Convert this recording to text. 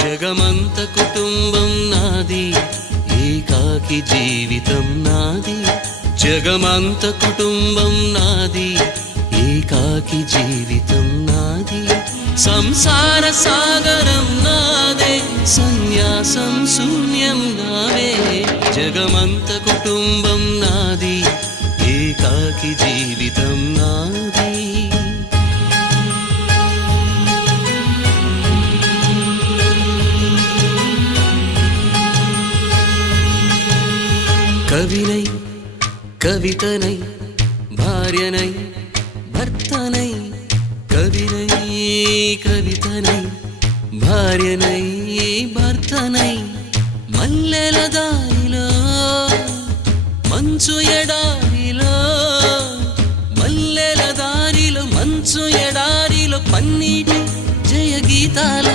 జగమంత కుటుంబం నాది, ఏకాకి జీవితం నాది. జగమంత కుటుంబం నాది, ఏకాకి జీవితం నాది. సంసార సాగరం నాదే, సన్యాసం శూన్యం నావే. జగమంత కుటుంబం నాది, ఏకాకి జీవితం నాది. కవినై కవితనై భార్యనై భర్తనై, కవినై కవితనై భార్యనై భర్తనై, మల్లెల దారిలో మంచు ఎడారిలో, మల్లెల దారిలో మంచు ఎడారిలో, పన్నీటి జయ గీతాల